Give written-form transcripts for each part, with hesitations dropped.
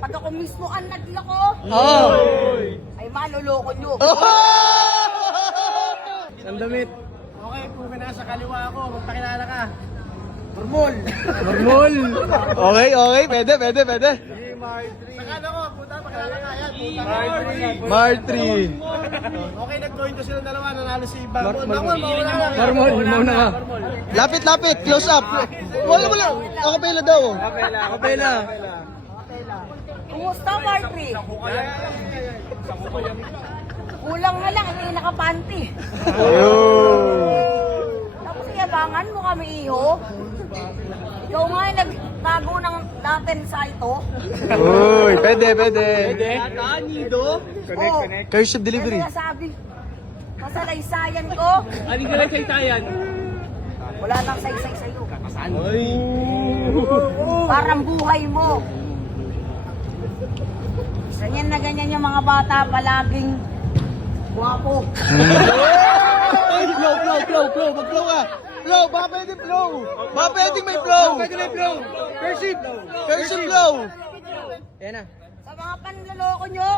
Pag ako mismo ang nagloko, ay maloloko nyo. Ang damit. Okay, kung nasa kaliwa ako, magpakilala ka. Marmol. Okay. Pwede. Saka ako, puta, pakilala ka. Yan, puta. Martri. Okay, nag-join ko silang dalawa, nanalo si Marmol. Marmol, mauna ka. Lapit. Close up. Wala. Akapela daw. Akapela. Kumusta, Martri? Kulang nga lang, hindi nakapanty. Tapos yabangan mo kami, iho. Ikaw nga yung nagtago ng natin sa ito. Uy, pwede. Nido? Oh, Cursive delivery. Ano nasabi? Masalaysayan ko. Ano ka lang saytayan? Wala nang saysay sa'yo. Parang buhay mo. Ganyan na ganyan yung mga bata palaging guwapo. Flow. Mag-flow ka. Flow, baka pwede flow. Baka pwede may flow. Cursive flow. Yan na. Sa mga panloloko nyo,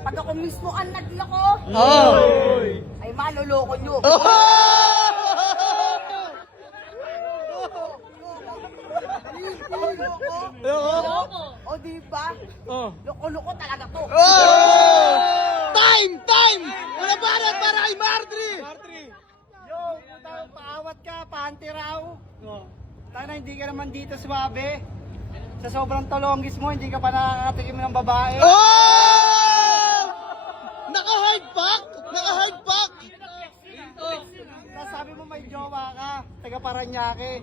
pag ako mismo ang nagloko, ay maloloko nyo. Loko? O diba? Loko-loko talaga to. Time! Wala para kay Martri! Yo, puta, paawat ka, panty raw. Tana, hindi ka naman dito swabe. Sa sobrang tolongis mo, hindi ka pa nakakatikim ng babae. Naka-hard pack! Tapos sabi mo may jowa ka, taga Paranaque.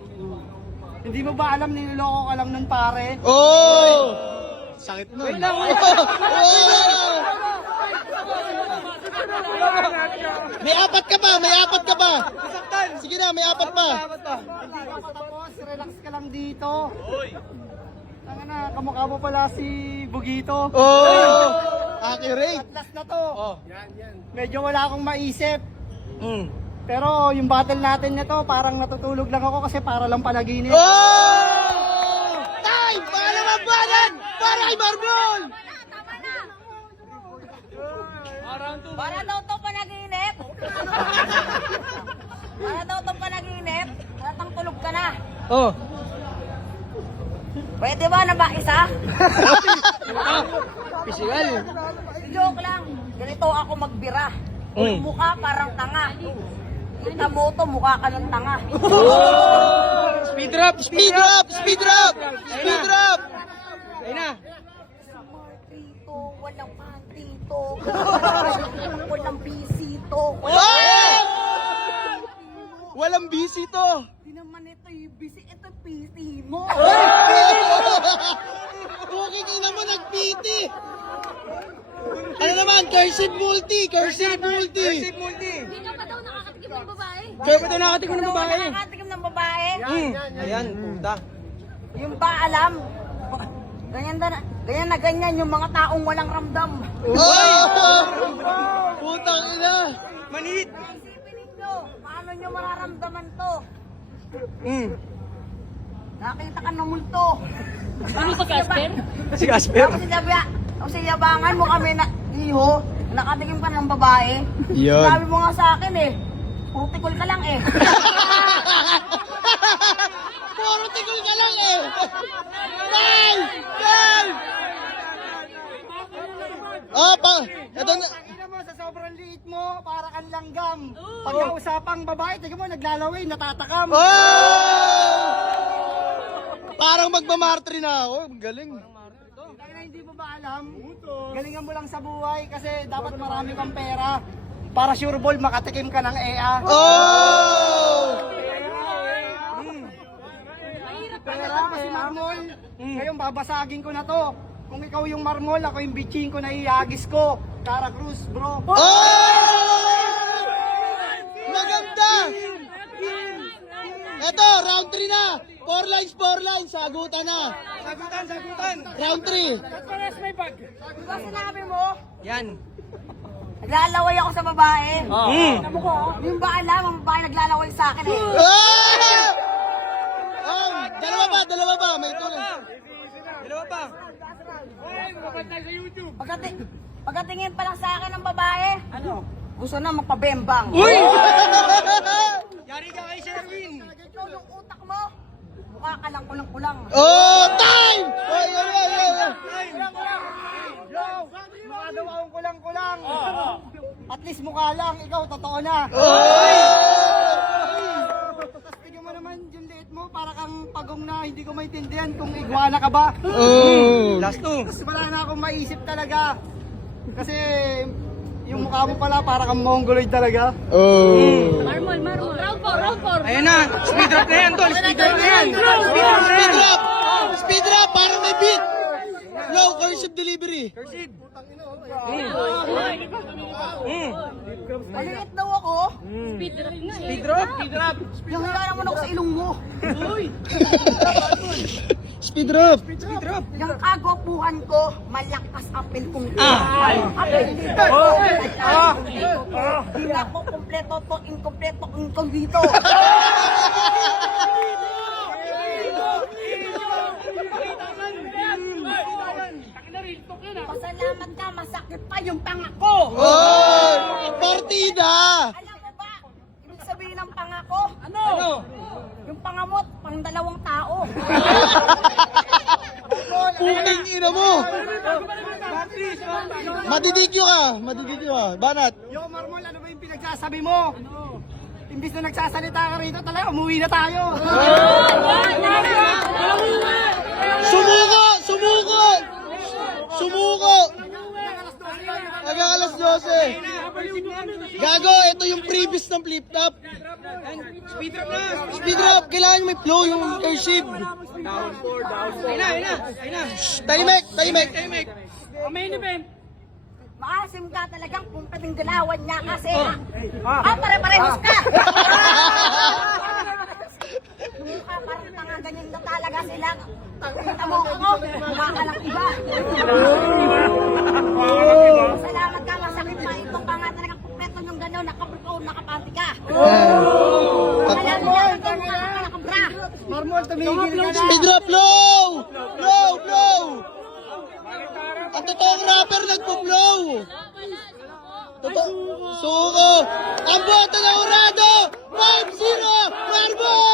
Hindi mo ba alam niloloko ka lang nun pare? Sakit nun. May apat ka pa! Sige na, may apat pa! Hindi ka pa tapos, relax ka lang dito. Tanga na, kamukha mo pala si Bugito. Accurate! At last na to. Medyo wala akong maisip. Pero yung battle natin nito, parang natutulog lang ako kasi para lang panaginip. Time! Para mabalan! Para kay Marmol! Para daw to panaginip. Tatang tulog ka na. Pwede ba na ba isa? Physical. Joke lang. Ganito ako magbira. Mukha parang tanga. Kita mo to, mukha ka ng tanga. Speed drop! Ayun na. Martito, walang patito. Walang bisito. Walang busy to! Di naman ito yung busy, ito PC mo. Okay, ina mo nag-PT! Ano naman? Cursive multi! Hindi ka pa daw nakakatikim ng babae. Nakakatikim ng babae. Ayan, puta. Yung ba alam? Ganyan na ganyan yung mga taong walang ramdam. Putang ina! Manit! Isipin ninyo, paano nyo mararamdaman to? Nakita ka ng multo. Ano sa Casper? Si Casper? Tapos yabangan mo kami na iho, nakatikim ka ng babae. Yun. Sabi mo nga sa akin puro tikol ka lang Puro tigol ka lang Time! Ito na. Tingnan mo, sa sobrang liit mo, para kang langgam. Pagkausapang babae, tingnan mo, naglalaway, natatakam. Parang magmamartri na ako. Galing. Kaya na hindi mo ba alam? Galingan mo lang sa buhay kasi dapat marami kang pera. Para sure ball, makatikim ka ng EA. Pera kasi Marmol. Ngayon babasagin ko na to. Kung ikaw yung Marmol, ako yung bitching ko na iagis ko. Cara Cruz, bro. Maganda! Eto, round 3 na. 4 lines. Sagutan na. Sagutan. Round 3. Diba sinabi mo? Yan. Naglalaway ako sa babae. Yung ba alam, ang babae naglalaway sa akin Dalawa pa. May tuloy. Pagkatingin pa lang sa akin ng babae, gusto na magpabembang. Uy! Yari ka kay Sherwin. Ikaw yung utak mo, mukha ka lang kulang-kulang. Oh, time! Ay. Yo, mukha daw akong kulang-kulang. At least mukha lang, ikaw totoo na. Tapos tignan mo naman yung liit mo, para kang pagong na hindi ko maintindihan kung iguana ka ba. Last two. Tapos wala na akong maisip talaga. Kasi yung mukha mo pala para kang mongoloid talaga. Marmol. Round 4. Ayan na, speed drop na yan, tol. Speed drop na yan. Speed drop! Speed drop, parang may beat. Flow, cursive delivery. Maliit daw ako, Speed drop na eh. yung hila naman ako sa ilong mo. Speed drop. Yung kagwapuhan ko, malakas apel kong apel dito. Di na ako kompleto to, inkompleto, inkognito. Pasalamat ka, masakit pa yung panga ko. Partida. Alam mo ba, ibig sabihin ng panga ko? Ano? Yung pangamot, pang dalawang tao. Putang ina mo. Madidikyo ka. Banat. Yo, Marmol, ano ba yung pinagsasabi mo? Imbis na nagsasalita ka rito, talaga umuwi na tayo. Sumuko. Hanggang alas 12. Gago, ito yung previous ng flip top. Speed drop, kailangan may flow yung cursive. Shh, Tahimik. Maasim ka talagang kung katinggalawan niya kasi pare-parehos ka. Mukha parang tanga ganyan na talaga sila. Kita mo ako, mukha ka lang iba. Salamat ka, masakit pa ito pa nga talaga kumpleto yung gano'n, nakapanti ka. Alam mo yan, ito mukha ka nakabra. Marmol, tumigil ka na. Speed drop, flow. Ang totoong rapper nagpo-flow. Suko. Ang boto ng Urado, 5-0, Marble!